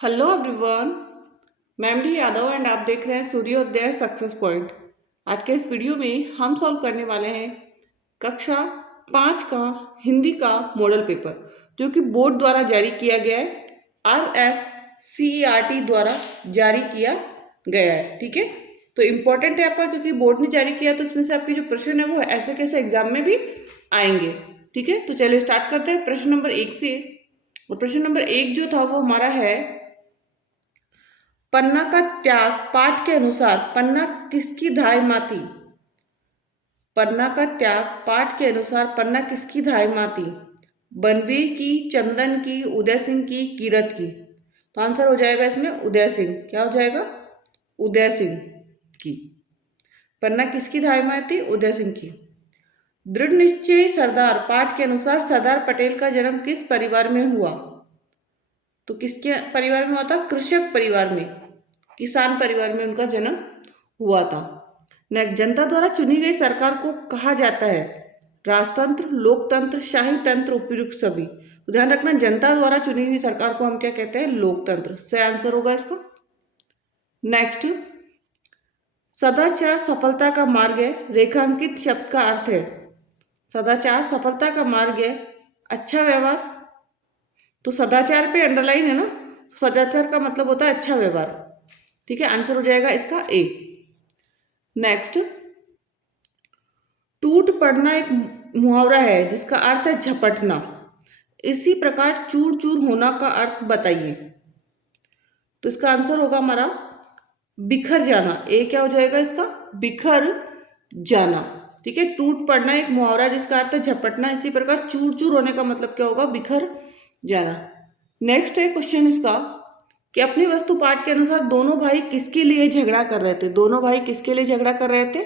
Hello everyone. मैं MD Yadav and आप देख रहे हैं सूर्योदय सक्सेस पॉइंट। आज के इस वीडियो में हम सॉल्व करने वाले हैं कक्षा 5 का हिंदी का मॉडल पेपर, जो कि बोर्ड द्वारा जारी किया गया है। RSCERT द्वारा जारी किया गया है। ठीक है, तो इम्पोर्टेंट है आपका, क्योंकि बोर्ड ने जारी किया तो इसमें से आपके जो प्रश्न है वो ऐसे कैसे एग्जाम में भी आएंगे। ठीक है, तो चलिए स्टार्ट करते हैं प्रश्न नंबर 1 से। और प्रश्न नंबर 1 जो था वो हमारा है, पन्ना का त्याग पाठ के अनुसार पन्ना किसकी धाय माती। पन्ना का त्याग पाठ के अनुसार पन्ना किसकी धाय माती? बनवीर की, चंदन की, उदय सिंह की, कीरत की। तो आंसर हो जाएगा इसमें उदय सिंह। क्या हो जाएगा? उदय सिंह की। पन्ना किसकी धाय माती? उदय सिंह की। दृढ़ निश्चय सरदार पाठ के अनुसार सरदार पटेल का जन्म किस परिवार में हुआ? तो किसके परिवार में हुआ था? कृषक परिवार में, किसान परिवार में उनका जन्म हुआ था। नेक्स्ट, जनता द्वारा चुनी गई सरकार को कहा जाता है? राजतंत्र, लोकतंत्र, शाही तंत्र, उपयुक्त सभी। तो ध्यान रखना, जनता द्वारा चुनी हुई सरकार को हम क्या कहते हैं? लोकतंत्र। सही आंसर होगा इसका। नेक्स्ट, सदाचार सफलता का मार्ग है, रेखांकित शब्द का अर्थ है। सदाचार सफलता का मार्ग है, अच्छा व्यवहार। तो सदाचार पे अंडरलाइन है ना, सदाचार का मतलब होता है अच्छा व्यवहार। ठीक है, आंसर हो जाएगा इसका ए। नेक्स्ट, टूट पड़ना एक मुहावरा है जिसका अर्थ है झपटना। इसी प्रकार चूर चूर होना का अर्थ बताइए। तो इसका आंसर होगा हमारा बिखर जाना। ए क्या हो जाएगा इसका? बिखर जाना। ठीक है, टूट पड़ना एक मुहावरा है जिसका अर्थ है झपटना। इसी प्रकार चूर चूर होने का मतलब क्या होगा? बिखर जाना। नेक्स्ट है क्वेश्चन इसका कि अपनी वस्तु पाठ के अनुसार दोनों भाई किसके लिए झगड़ा कर रहे थे? दोनों भाई किसके लिए झगड़ा कर रहे थे?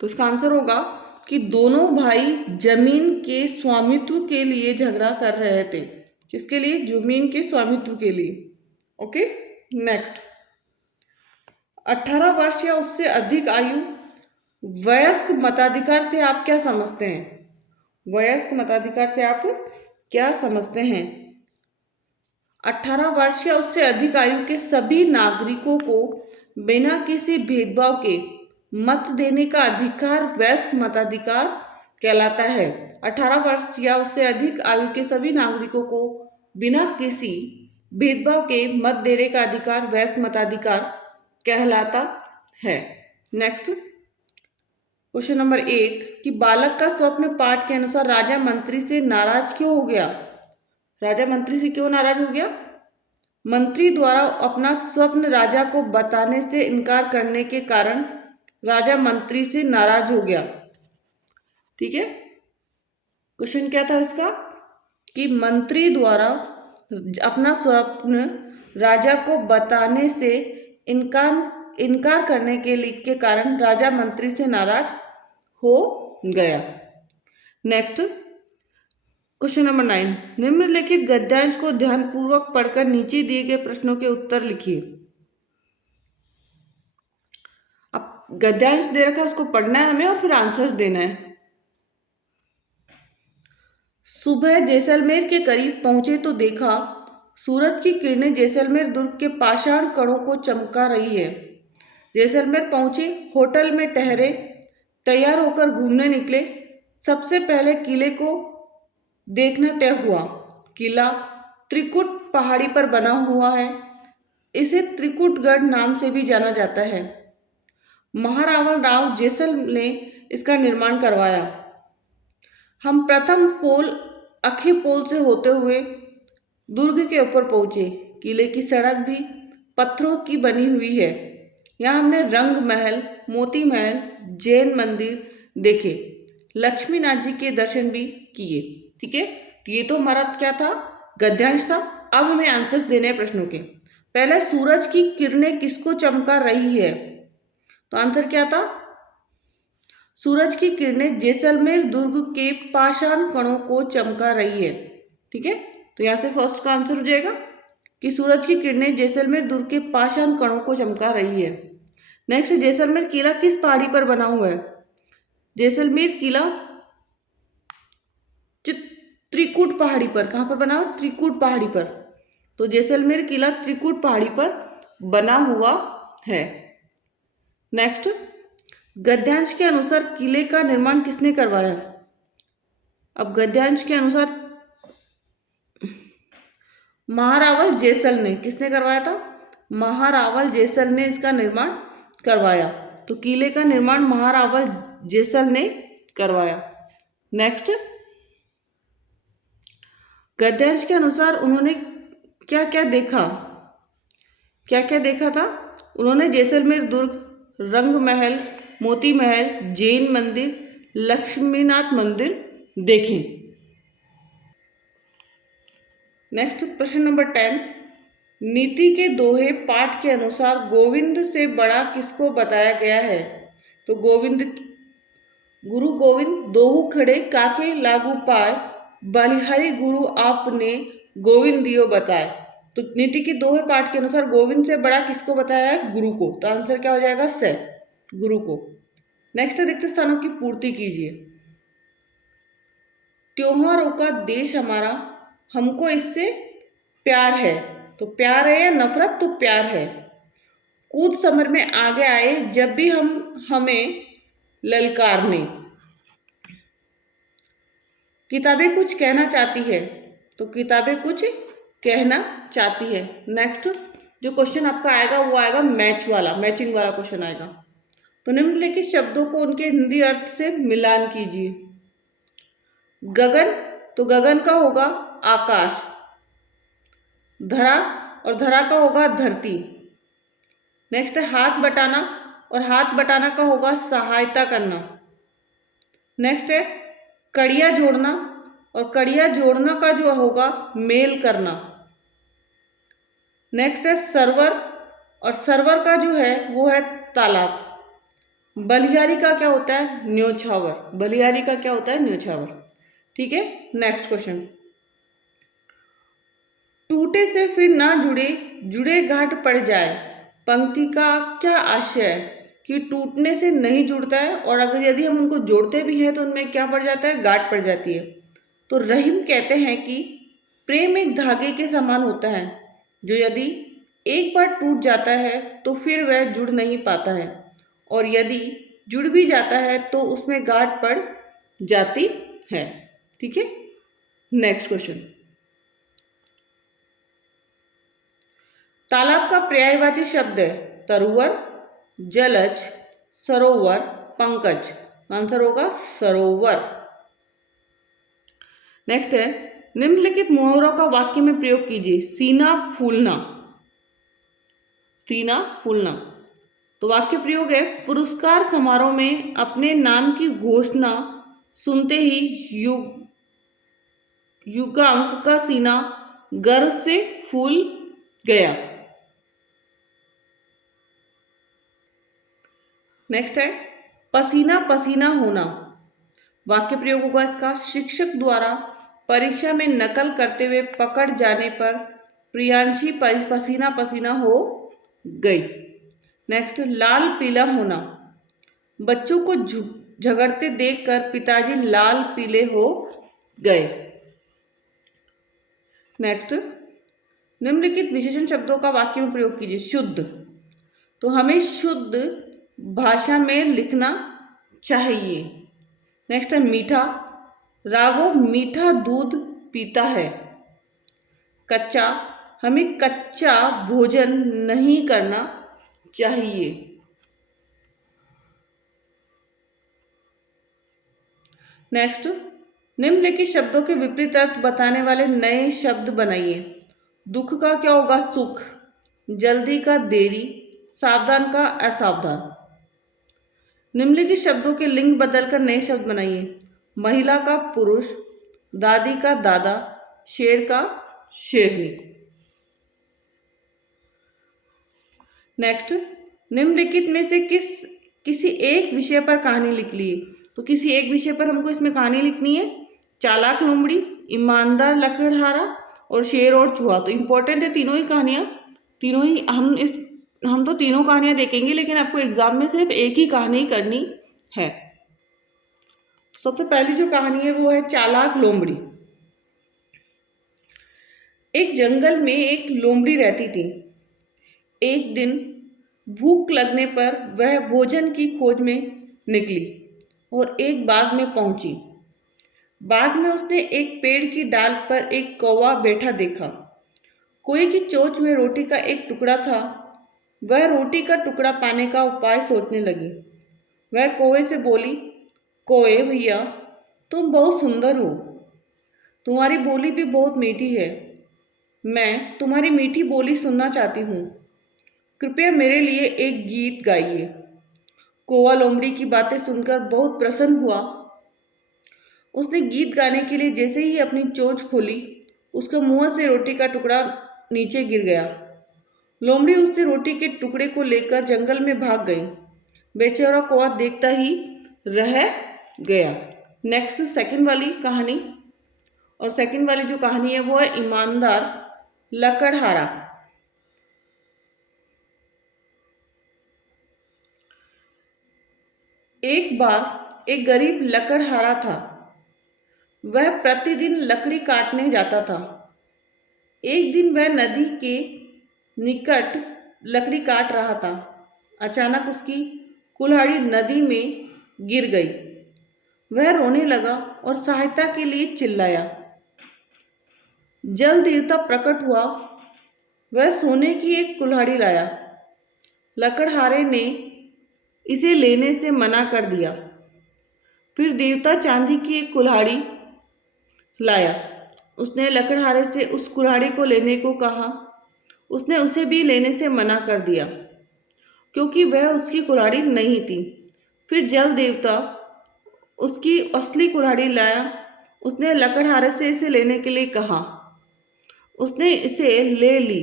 तो इसका आंसर होगा कि दोनों भाई जमीन के स्वामित्व के लिए झगड़ा कर रहे थे। किसके लिए? जमीन के स्वामित्व के लिए। ओके। नेक्स्ट, 18 वर्ष या उससे अधिक आयु वयस्क मताधिकार से आप क्या समझते हैं? वयस्क मताधिकार से आप क्या समझते हैं? 18 वर्ष या उससे अधिक आयु के सभी नागरिकों को बिना किसी भेदभाव के मत देने का अधिकार वयस्क मताधिकार कहलाता है। 18 वर्ष या उससे अधिक आयु के सभी नागरिकों को बिना किसी भेदभाव के मत देने का अधिकार वयस्क मताधिकार कहलाता है। नेक्स्ट, क्वेश्चन नंबर 8 कि बालक का स्वप्न पाठ के अनुसार राजा मंत्री से नाराज क्यों हो गया? राजा मंत्री से क्यों नाराज हो गया? मंत्री द्वारा अपना स्वप्न राजा को बताने से इनकार करने के कारण राजा मंत्री से नाराज हो गया। ठीक है, क्वेश्चन क्या था इसका कि मंत्री द्वारा अपना स्वप्न राजा को बताने से इनकार करने के कारण राजा मंत्री से नाराज हो गया। नेक्स्ट, क्वेश्चन नंबर 9 निम्नलिखित गद्यांश को ध्यानपूर्वक पढ़कर नीचे दिए गए प्रश्नों के उत्तर लिखिए। अब गद्यांश दे रखा है, उसको पढ़ना है हमें और फिर आंसर्स देना है। सुबह जैसलमेर के करीब पहुंचे तो देखा सूरज की किरणें जैसलमेर दुर्ग के पाषाण कणों को चमका रही है। जैसलमेर पहुंचे, होटल में ठहरे, तैयार होकर घूमने निकले। सबसे पहले किले को देखना तय हुआ। किला त्रिकुट पहाड़ी पर बना हुआ है। इसे त्रिकुटगढ़ नाम से भी जाना जाता है। महारावण राव जैसल ने इसका निर्माण करवाया। हम प्रथम पोल अखे पोल से होते हुए दुर्ग के ऊपर पहुंचे। किले की सड़क भी पत्थरों की बनी हुई है। यहाँ हमने रंग महल, मोती महल, जैन मंदिर देखे। लक्ष्मी नाथ जी के दर्शन भी किए। ठीक है, ये तो हमारा क्या था? गद्यांश था। अब हमें आंसर्स देने हैं प्रश्नों के। पहले, सूरज की किरणें किसको चमका रही है? तो आंसर क्या था? सूरज की किरणें जैसलमेर दुर्ग के पाषाण कणों को चमका रही है। ठीक है, तो यहां से फर्स्ट का आंसर हो जाएगा कि सूरज की किरणें जैसलमेर दुर्ग के पाषाण कणों को चमका रही है। नेक्स्ट, जैसलमेर किला किस पहाड़ी पर बना हुआ है? जैसलमेर किला त्रिकुट पहाड़ी पर। कहां पर बना हुआ? त्रिकुट पहाड़ी पर। तो जैसलमेर किला त्रिकुट पहाड़ी पर बना हुआ है। नेक्स्ट, गद्यांश के अनुसार किले का निर्माण किसने करवाया? अब गद्यांश के अनुसार महारावल जैसल ने, किसने करवाया था? महारावल जैसल ने इसका निर्माण करवाया। तो किले का निर्माण महारावल जैसल ने करवाया। नेक्स्ट, गद्यांश के अनुसार उन्होंने क्या क्या देखा? क्या क्या देखा था? उन्होंने जैसलमेर दुर्ग, रंग महल, मोती महल, जैन मंदिर, लक्ष्मीनाथ मंदिर देखे। नेक्स्ट प्रश्न नंबर 10, नीति के दोहे पाठ के अनुसार गोविंद से बड़ा किसको बताया गया है? तो गोविंद, गुरु गोविंद दोहु खड़े काके लागू पाए, बलिहारी गुरु आपने गोविंद दियो बताए। तो नीति के दोहे पाठ के अनुसार गोविंद से बड़ा किसको बताया है? गुरु को। तो आंसर क्या हो जाएगा? से, गुरु को। नेक्स्ट, रिक्त स्थानों की पूर्ति कीजिए। त्योहारों का देश हमारा, हमको इससे प्यार है। तो प्यार है या नफरत? तो प्यार है। कूद समर में आगे आए जब भी हम हमें ललकारने। किताबें कुछ कहना चाहती है। तो किताबें कुछ कहना चाहती है। नेक्स्ट जो क्वेश्चन आपका आएगा वो आएगा मैच वाला, मैचिंग वाला क्वेश्चन आएगा। तो निम्नलिखित शब्दों को उनके हिंदी अर्थ से मिलान कीजिए। गगन, तो गगन का होगा आकाश। धरा, और धरा का होगा धरती। नेक्स्ट है हाथ बटाना, और हाथ बटाना का होगा सहायता करना। नेक्स्ट है कड़िया जोड़ना, और कड़िया जोड़ना का जो होगा मेल करना। नेक्स्ट है सरवर, और सरवर का जो है वो है तालाब। बलिहारी का क्या होता है? न्योछावर। बलिहारी का क्या होता है? न्योछावर। ठीक है। नेक्स्ट क्वेश्चन, टूटे से फिर ना जुड़े, जुड़े गांठ पड़ जाए। पंक्ति का क्या आशय है? कि टूटने से नहीं जुड़ता है, और अगर यदि हम उनको जोड़ते भी हैं तो उनमें क्या पड़ जाता है? गांठ पड़ जाती है। तो रहीम कहते हैं कि प्रेम एक धागे के समान होता है, जो यदि एक बार टूट जाता है तो फिर वह जुड़ नहीं पाता है, और यदि जुड़ भी जाता है तो उसमें गांठ पड़ जाती है। ठीक है। नेक्स्ट क्वेश्चन, तालाब का पर्यायवाची शब्द है तरुवर, जलज, सरोवर, पंकज। आंसर होगा सरोवर। नेक्स्ट है निम्नलिखित मुहावरों का वाक्य में प्रयोग कीजिए। सीना फूलना, सीना फूलना। तो वाक्य प्रयोग है पुरस्कार समारोह में अपने नाम की घोषणा सुनते ही युगांक का सीना गर्व से फूल गया। नेक्स्ट है पसीना पसीना होना। वाक्य प्रयोग होगा इसका, शिक्षक द्वारा परीक्षा में नकल करते हुए पकड़ जाने पर प्रियांशी पसीना पसीना हो गई। नेक्स्ट लाल पीला होना, बच्चों को झगड़ते देखकर पिताजी लाल पीले हो गए। नेक्स्ट निम्नलिखित विशेषण शब्दों का वाक्य में प्रयोग कीजिए। शुद्ध, तो हमें शुद्ध भाषा में लिखना चाहिए। नेक्स्ट है मीठा, राघव मीठा दूध पीता है। कच्चा, हमें कच्चा भोजन नहीं करना चाहिए। नेक्स्ट निम्नलिखित शब्दों के विपरीत अर्थ बताने वाले नए शब्द बनाइए। दुख का क्या होगा? सुख। जल्दी का देरी, सावधान का असावधान। निम्नलिखित शब्दों के लिंग बदलकर नए शब्द बनाइए। महिला का पुरुष, दादी का दादा, शेर का शेरनी। नेक्स्ट निम्नलिखित में से किसी एक विषय पर कहानी लिख लीजिए। तो किसी एक विषय पर हमको इसमें कहानी लिखनी है। चालाक लोमड़ी, ईमानदार लकड़हारा और शेर और चूहा। तो इम्पोर्टेंट है तीनों ही कहानियाँ, तीनों ही हम तो तीनों कहानियां देखेंगे, लेकिन आपको एग्जाम में सिर्फ एक ही कहानी करनी है। सबसे पहली जो कहानी है वो है चालाक लोमड़ी। एक जंगल में एक लोमड़ी रहती थी। एक दिन भूख लगने पर वह भोजन की खोज में निकली और एक बाग में पहुंची। बाग में उसने एक पेड़ की डाल पर एक कौवा बैठा देखा। कोई की चोंच में रोटी का एक टुकड़ा था। वह रोटी का टुकड़ा पाने का उपाय सोचने लगी। वह कौवे से बोली, कौवे भैया, तुम बहुत सुंदर हो। तुम्हारी बोली भी बहुत मीठी है। मैं तुम्हारी मीठी बोली सुनना चाहती हूँ। कृपया मेरे लिए एक गीत गाइए। कौवा लोमड़ी की बातें सुनकर बहुत प्रसन्न हुआ। उसने गीत गाने के लिए जैसे ही अपनी चोंच खोली, उसके मुंह से रोटी का टुकड़ा नीचे गिर गया। लोमड़ी उससे रोटी के टुकड़े को लेकर जंगल में भाग गई। बेचारा कौवा देखता ही रह गया। नेक्स्ट सेकंड वाली कहानी, और सेकंड वाली जो कहानी है वो है ईमानदार लकड़हारा। एक बार एक गरीब लकड़हारा था। वह प्रतिदिन लकड़ी काटने जाता था। एक दिन वह नदी के निकट लकड़ी काट रहा था। अचानक उसकी कुल्हाड़ी नदी में गिर गई। वह रोने लगा और सहायता के लिए चिल्लाया। जल देवता प्रकट हुआ। वह सोने की एक कुल्हाड़ी लाया। लकड़हारे ने इसे लेने से मना कर दिया। फिर देवता चांदी की एक कुल्हाड़ी लाया। उसने लकड़हारे से उस कुल्हाड़ी को लेने को कहा। उसने उसे भी लेने से मना कर दिया क्योंकि वह उसकी कुल्हाड़ी नहीं थी। फिर जल देवता उसकी असली कुल्हाड़ी लाया। उसने लकड़हारे से इसे लेने के लिए कहा। उसने इसे ले ली।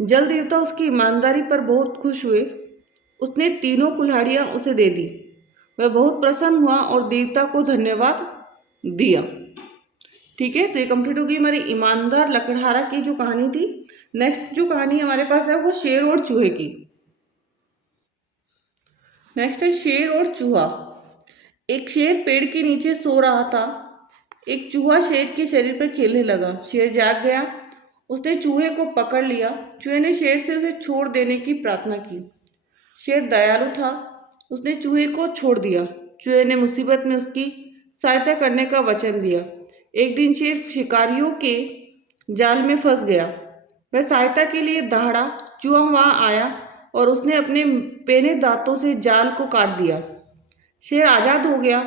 जल देवता उसकी ईमानदारी पर बहुत खुश हुए। उसने तीनों कुल्हाड़ियाँ उसे दे दी। वह बहुत प्रसन्न हुआ और देवता को धन्यवाद दिया। ठीक है, तो ये कंप्लीट होगी हमारी ईमानदार लकड़हारा की जो कहानी थी। नेक्स्ट जो कहानी हमारे पास है वो शेर और चूहे की। नेक्स्ट है शेर और चूहा। एक शेर पेड़ के नीचे सो रहा था। एक चूहा शेर के शरीर पर खेलने लगा। शेर जाग गया। उसने चूहे को पकड़ लिया। चूहे ने शेर से उसे छोड़ देने की प्रार्थना की। शेर दयालु था। उसने चूहे को छोड़ दिया। चूहे ने मुसीबत में उसकी सहायता करने का वचन दिया। एक दिन शेर शिकारियों के जाल में फंस गया। वह सहायता के लिए दहाड़ा। चूहा वहां आया और उसने अपने पेने दांतों से जाल को काट दिया। शेर आजाद हो गया।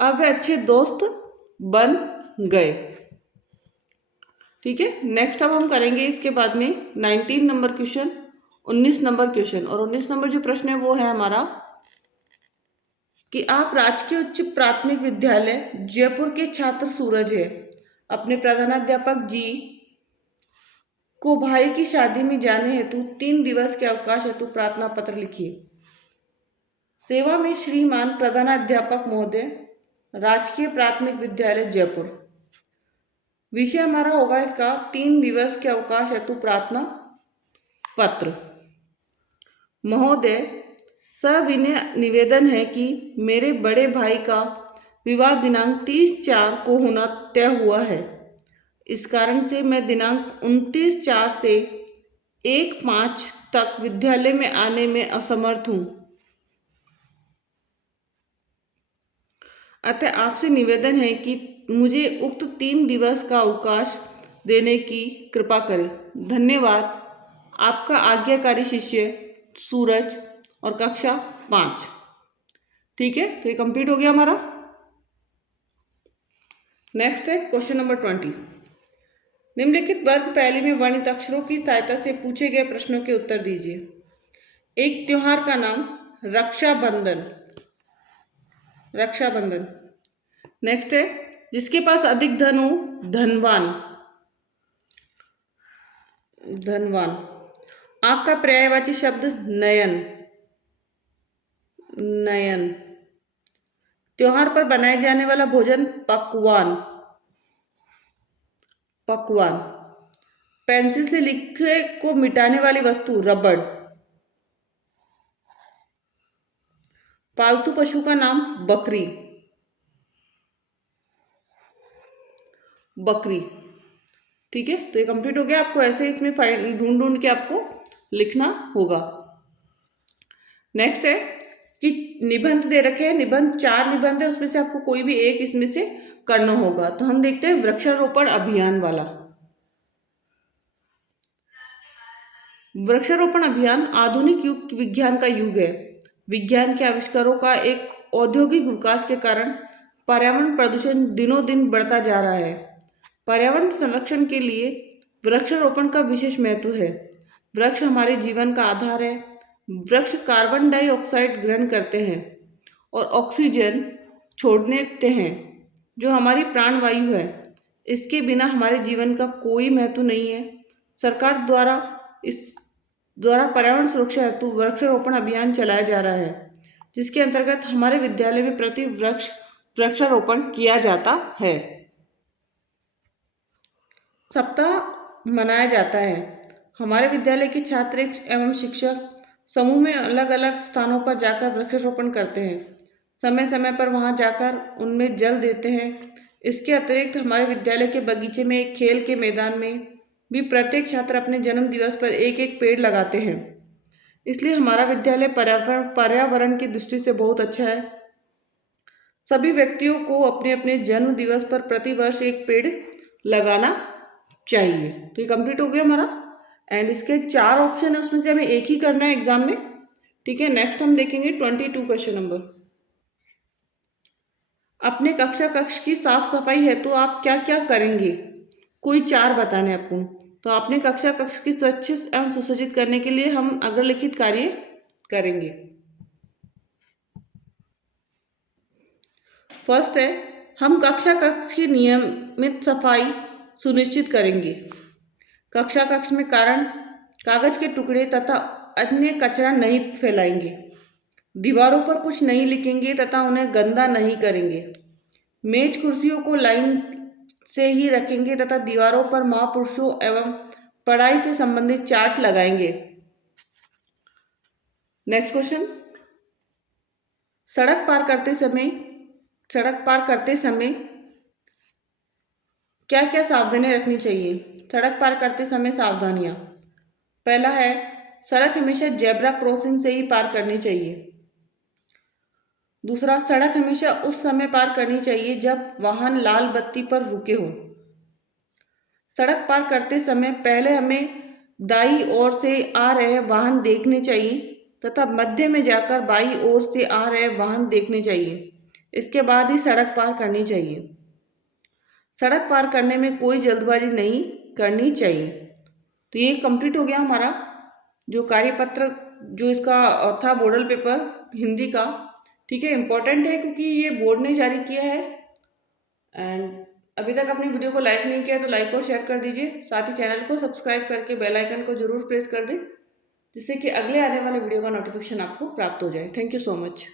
अब वे अच्छे दोस्त बन गए। ठीक है, नेक्स्ट अब हम करेंगे इसके बाद में 19 नंबर क्वेश्चन, 19 नंबर क्वेश्चन। और 19 नंबर जो प्रश्न है वो है हमारा कि आप राजकीय उच्च प्राथमिक विद्यालय जयपुर के छात्र सूरज है। अपने प्रधानाध्यापक जी को भाई की शादी में जाने हेतु 3 दिवस के अवकाश हेतु प्रार्थना पत्र लिखिए। सेवा में श्रीमान प्रधानाध्यापक महोदय, राजकीय प्राथमिक विद्यालय जयपुर। विषय हमारा होगा इसका 3 दिवस के अवकाश हेतु प्रार्थना पत्र। महोदय, सविनय निवेदन है कि मेरे बड़े भाई का विवाह दिनांक 30/4 को होना तय हुआ है। इस कारण से मैं दिनांक 29/4 से 1/5 तक विद्यालय में आने में असमर्थ हूँ। अतः आपसे निवेदन है कि मुझे उक्त 3 दिवस का अवकाश देने की कृपा करें। धन्यवाद। आपका आज्ञाकारी शिष्य सूरज, और कक्षा 5। ठीक है, तो ये कंप्लीट हो गया हमारा। नेक्स्ट है क्वेश्चन नंबर 20। निम्नलिखित वर्ग पहली में वर्णित अक्षरों की सहायता से पूछे गए प्रश्नों के उत्तर दीजिए। एक त्योहार का नाम रक्षाबंधन। रक्षाबंधन। नेक्स्ट है जिसके पास अधिक धन हो, धनवान। धनवान। आंख का पर्यायवाची शब्द नयन। नयन। त्योहार पर बनाए जाने वाला भोजन पकवान। पकवान। पेंसिल से लिखे को मिटाने वाली वस्तु रबड़। पालतू पशु का नाम बकरी। बकरी। ठीक है, तो ये कंप्लीट हो गया। आपको ऐसे इसमें ढूंढ ढूंढ के आपको लिखना होगा। नेक्स्ट है कि निबंध दे रखे हैं, निबंध 4 निबंध है, उसमें से आपको कोई भी एक इसमें से करना होगा। तो हम देखते हैं वृक्षारोपण अभियान वाला। वृक्षारोपण अभियान आधुनिक युग विज्ञान का युग है। विज्ञान के आविष्कारों का एक औद्योगिक विकास के कारण पर्यावरण प्रदूषण दिनों दिन बढ़ता जा रहा है। पर्यावरण संरक्षण के लिए वृक्षारोपण का विशेष महत्व है। वृक्ष हमारे जीवन का आधार है। वृक्ष कार्बन डाइऑक्साइड ग्रहण करते हैं और ऑक्सीजन छोड़ते हैं, जो हमारी प्राणवायु है। इसके बिना हमारे जीवन का कोई महत्व नहीं है। सरकार द्वारा पर्यावरण सुरक्षा हेतु वृक्षारोपण अभियान चलाया जा रहा है, जिसके अंतर्गत हमारे विद्यालय में प्रति वृक्ष वृक्षारोपण किया जाता है। सप्ताह मनाया जाता है। हमारे विद्यालय के छात्र एवं शिक्षक समूह में अलग अलग स्थानों पर जाकर वृक्षारोपण करते हैं। समय समय पर वहां जाकर उनमें जल देते हैं। इसके अतिरिक्त हमारे विद्यालय के बगीचे में एक खेल के मैदान में भी प्रत्येक छात्र अपने जन्म दिवस पर एक एक पेड़ लगाते हैं। इसलिए हमारा विद्यालय पर्यावरण की दृष्टि से बहुत अच्छा है। सभी व्यक्तियों को अपने अपने जन्म दिवस पर प्रतिवर्ष एक पेड़ लगाना चाहिए। तो ये कंप्लीट हो गया हमारा। एंड इसके 4 ऑप्शन है, उसमें से हमें एक ही करना है एग्जाम में। ठीक है, नेक्स्ट हम देखेंगे 22 क्वेश्चन नंबर। अपने कक्ष की साफ सफाई है तो आप क्या क्या करेंगे? कोई 4 बताने आपको। तो अपने कक्ष की स्वच्छ एवं सुसज्जित करने के लिए हम अग्रलिखित कार्य करेंगे। फर्स्ट है, हम कक्ष की नियमित सफाई सुनिश्चित करेंगे। कक्ष में कागज के टुकड़े तथा अन्य कचरा नहीं फैलाएंगे। दीवारों पर कुछ नहीं लिखेंगे तथा उन्हें गंदा नहीं करेंगे। मेज कुर्सियों को लाइन से ही रखेंगे तथा दीवारों पर महापुरुषों एवं पढ़ाई से संबंधित चार्ट लगाएंगे। नेक्स्ट क्वेश्चन, सड़क पार करते समय क्या क्या सावधानियां रखनी चाहिए? सड़क पार करते समय सावधानियां। पहला है, सड़क हमेशा जेब्रा क्रॉसिंग से ही पार करनी चाहिए। दूसरा, सड़क हमेशा उस समय पार करनी चाहिए जब वाहन लाल बत्ती पर रुके हो। सड़क पार करते समय पहले हमें दाईं ओर से आ रहे वाहन देखने चाहिए तथा मध्य में जाकर बाईं ओर से आ रहे वाहन देखने चाहिए। इसके बाद ही सड़क पार करनी चाहिए। सड़क पार करने में कोई जल्दबाजी नहीं करनी चाहिए। तो ये कंप्लीट हो गया हमारा जो कार्यपत्र, जो इसका था मॉडल पेपर हिंदी का। ठीक है, इम्पोर्टेंट है क्योंकि ये बोर्ड ने जारी किया है। एंड अभी तक अपनी वीडियो को लाइक नहीं किया तो लाइक और शेयर कर दीजिए। साथ ही चैनल को सब्सक्राइब करके बेल आइकन को जरूर प्रेस कर दें, जिससे कि अगले आने वाले वीडियो का नोटिफिकेशन आपको प्राप्त हो जाए। Thank you so much.